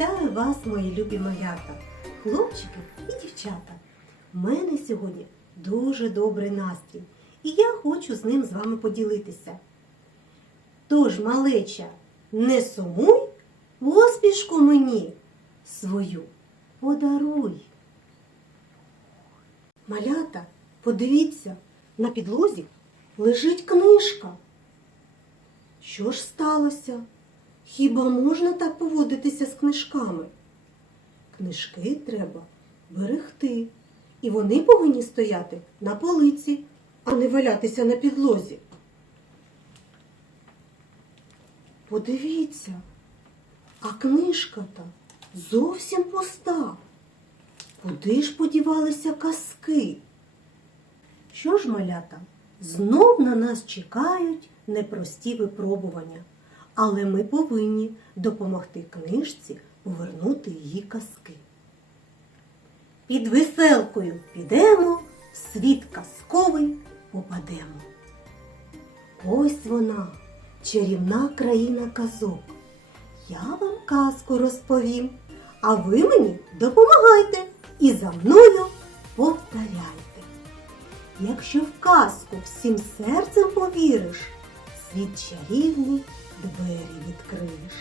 Вітаю вас, мої любі малята, хлопчики і дівчата. У мене сьогодні дуже добрий настрій, і я хочу з ним з вами поділитися. Тож, малеча, не сумуй, поспішку мені свою подаруй. Малята, подивіться, на підлозі лежить книжка. Що ж сталося? Хіба можна так поводитися з книжками? Книжки треба берегти, і вони повинні стояти на полиці, а не валятися на підлозі. Подивіться, а книжка-то зовсім пуста. Куди ж подівалися казки? Що ж, малята, знов на нас чекають непрості випробування, але ми повинні допомогти книжці повернути її казки. Під веселкою підемо, в світ казковий попадемо. Ось вона, чарівна країна казок. Я вам казку розповім, а ви мені допомагайте і за мною повторяйте. Якщо в казку всім серцем повіриш, світ чарівний двері відкриєш.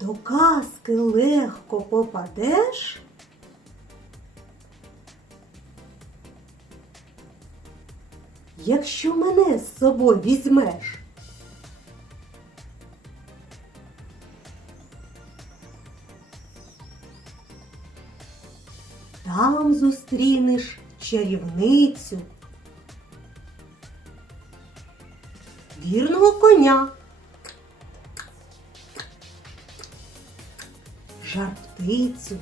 До казки легко попадеш. Якщо мене з собою візьмеш. Зустрінеш чарівницю, вірного коня, жар птицю.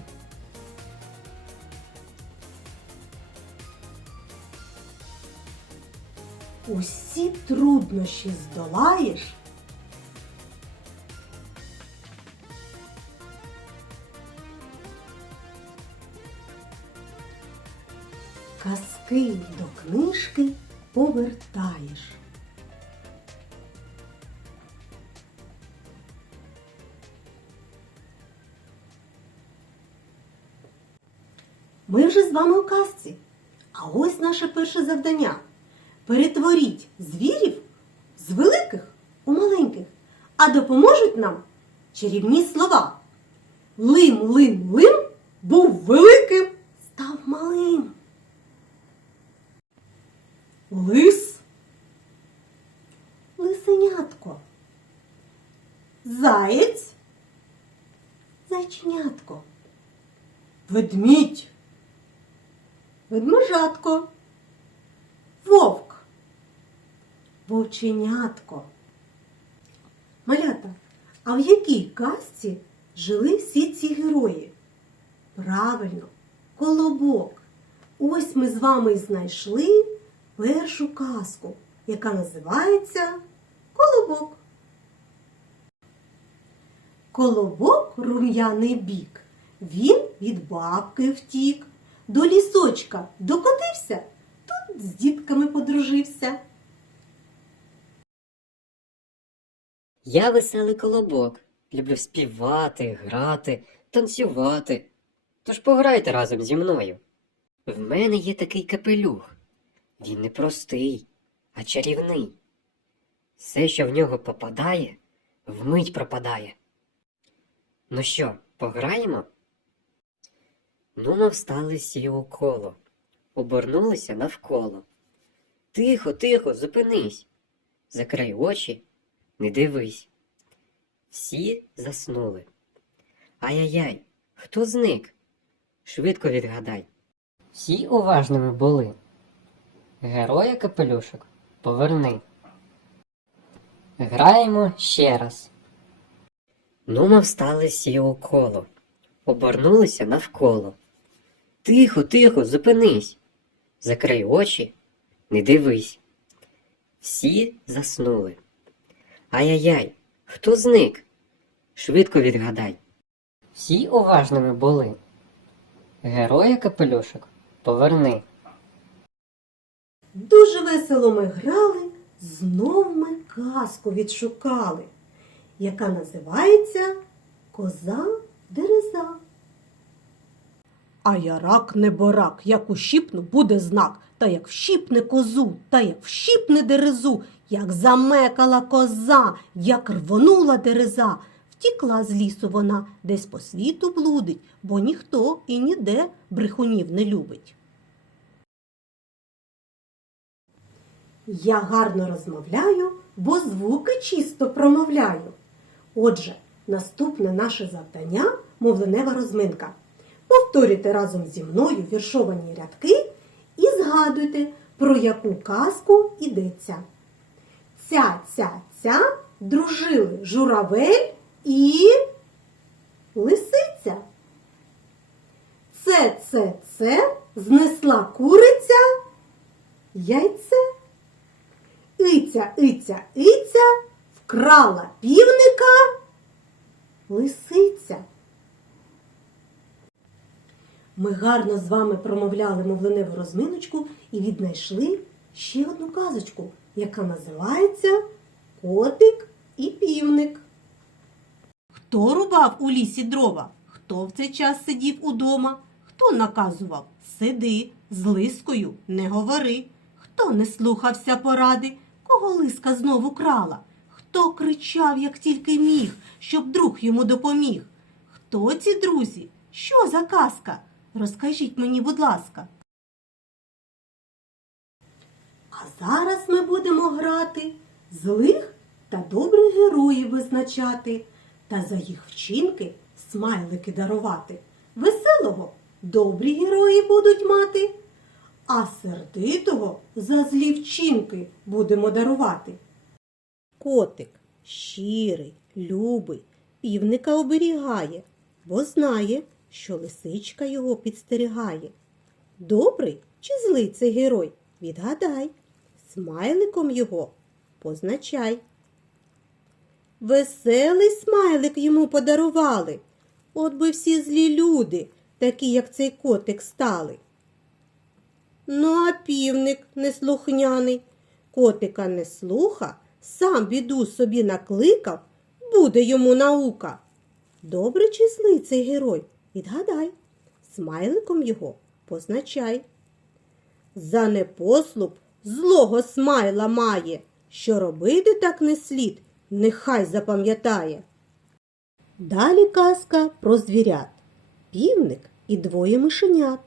Усі труднощі здолаєш. Казки до книжки повертаєш. Ми вже з вами у казці. А ось наше перше завдання. Перетворіть звірів з великих у маленьких, а допоможуть нам чарівні слова. Лим, лим, лим був великим, став малим. Лис. Лисенятко. Заєць. Зайченятко. Ведмідь. Ведмежатко. Вовк. Вовченятко. Малята, а в якій казці жили всі ці герої? Правильно, колобок. Ось ми з вами і знайшли першу казку, яка називається Колобок. Колобок рум'яний бік. Він від бабки втік. До лісочка докотився, тут з дітками подружився. Я веселий колобок. Люблю співати, грати, танцювати. Тож пограйте разом зі мною. В мене є такий капелюх. Він не простий, а чарівний. Все, що в нього попадає, вмить пропадає. Ну що, пограємо? Ну, ми встали всі у коло, обернулися навколо. Тихо, тихо, зупинись. Закрий очі, не дивись. Всі заснули. Ай-яй-яй, хто зник? Швидко відгадай. Всі уважними були. Героя капелюшок поверни. Граємо ще раз. Ну, ми встали всі у коло, обернулися навколо. Тихо, тихо, зупинись. Закрий очі, не дивись. Всі заснули. Ай-яй-яй, хто зник? Швидко відгадай. Всі уважними були. Героя капелюшок поверни. Дуже весело ми грали, знов ми казку відшукали, яка називається Коза Дереза. А я рак не борак, як ущипну, буде знак, та як вщипне козу, та як вщипне дерезу, як замекала коза, як рвонула дереза. Втікла з лісу вона, десь по світу блудить, бо ніхто і ніде брехунів не любить. Я гарно розмовляю, бо звуки чисто промовляю. Отже, наступне наше завдання мовленева розминка. Повторюйте разом зі мною віршовані рядки і згадуйте, про яку казку йдеться. Ця, ця, ця дружили журавель і лисиця. Це, це, це знесла куриця яйце. Иця, иця, иця вкрала півника лисиця. Ми гарно з вами промовляли мовленеву розминочку і віднайшли ще одну казочку, яка називається Котик і півник. Хто рубав у лісі дрова? Хто в цей час сидів удома? Хто наказував Сиди з лискою не говори. Хто не слухався поради, кого лиска знову крала? Хто кричав, як тільки міг, щоб друг йому допоміг? Хто ці друзі? Що за казка? Розкажіть мені, будь ласка. А зараз ми будемо грати злих та добрих героїв визначати та за їх вчинки смайлики дарувати. Веселого добрі герої будуть мати, а сердитого за злі вчинки будемо дарувати. Котик щирий, любий, півника оберігає, бо знає, що лисичка його підстерігає. Добрий чи злий цей герой? Відгадай, смайликом його позначай. Веселий смайлик йому подарували, от би всі злі люди, такі, як цей котик, стали. Ну, а півник неслухняний, котика не слуха, сам біду собі накликав, буде йому наука. Добрий чи злий цей герой? Відгадай, смайликом його позначай. За непослуп злого смайла має, що робити так не слід, нехай запам'ятає. Далі казка про звірят. Півник і двоє мишенят.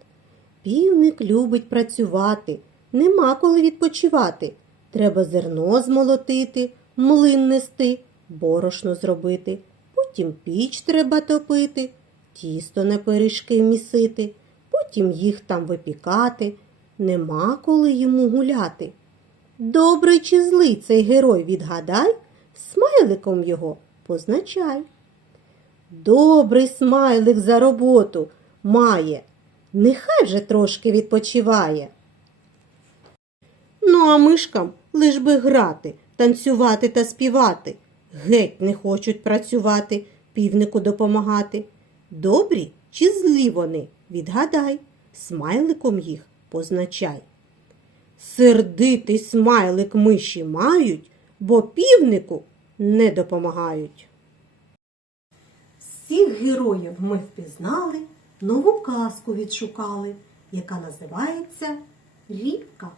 Півник любить працювати, нема коли відпочивати. Треба зерно змолотити, млин нести, борошно зробити. Потім піч треба топити, тісто на пиріжки місити, потім їх там випікати. Нема коли йому гуляти. Добрий чи злий цей герой відгадай, смайликом його позначай. Добрий смайлик за роботу має, нехай же трошки відпочиває. Ну, а мишкам лиш би грати, танцювати та співати. Геть не хочуть працювати, півнику допомагати. Добрі чи злі вони? Відгадай, смайликом їх позначай. Сердитий смайлик миші мають, бо півнику не допомагають. Всіх героїв ми впізнали, нову казку відшукали, яка називається Рібка.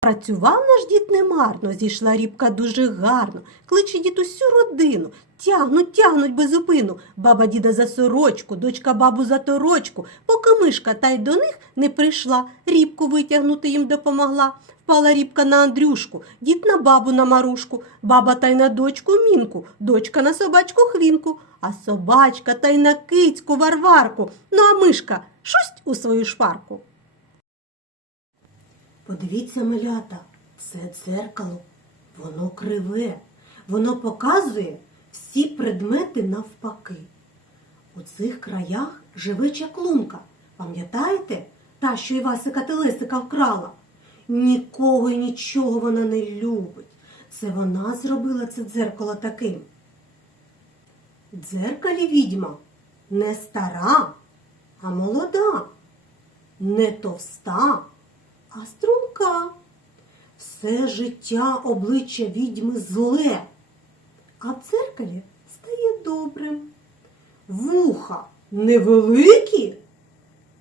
Працював наш дід немарно, зійшла рібка дуже гарно, кличе дід усю родину, тягнуть, тягнуть без зупину. Баба діда за сорочку, дочка бабу за торочку, поки мишка та й до них не прийшла, рібку витягнути їм допомогла. Впала рібка на Андрюшку, дід на бабу на марушку, баба та й на дочку мінку, дочка на собачку хвінку, а собачка та й на кицьку варварку, ну а мишка шусть у свою шпарку. Подивіться, малята, це дзеркало. Воно криве. Воно показує всі предмети навпаки. У цих краях живе чаклунка. Пам'ятаєте, та, що Івасика Телесика вкрала? Нікого і нічого вона не любить. Це вона зробила це дзеркало таким. Дзеркалі відьма не стара, а молода, не товста, а струнка. Все життя обличчя відьми зле, а в дзеркалі стає добрим. Вуха невеликі,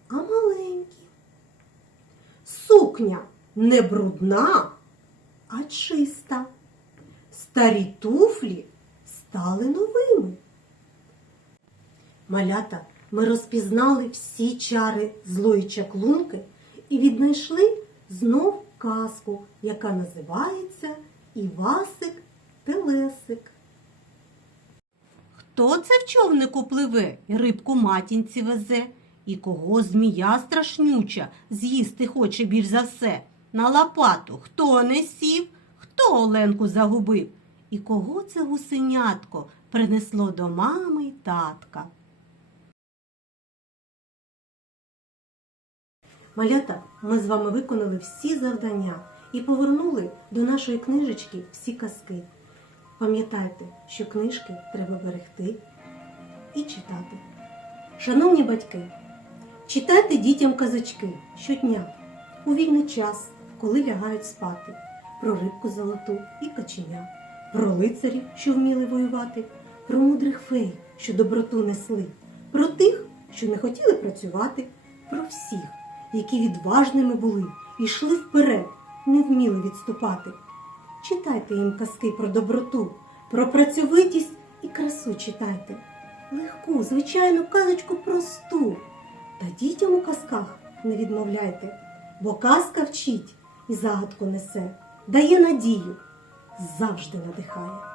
а маленькі. Сукня не брудна, а чиста. Старі туфлі стали новими. Малята, ми розпізнали всі чари злої чаклунки і віднайшли знов казку, яка називається Івасик Телесик. Хто це в човнику пливе і рибку матінці везе? І кого змія страшнюча з'їсти хоче більш за все? На лопату хто не сів, хто Оленку загубив? І кого це гусенятко принесло до мами й татка? Малята, ми з вами виконали всі завдання і повернули до нашої книжечки всі казки. Пам'ятайте, що книжки треба берегти і читати. Шановні батьки, читайте дітям казочки щодня у вільний час, коли лягають спати, про рибку золоту і каченя, про лицарів, що вміли воювати, про мудрих фей, що доброту несли, про тих, що не хотіли працювати, про всіх, які відважними були йшли вперед, не вміли відступати. Читайте їм казки про доброту, про працьовитість і красу читайте. Легку, звичайну казочку просту. Та дітям у казках не відмовляйте, бо казка вчить і загадку несе, дає надію, завжди надихає.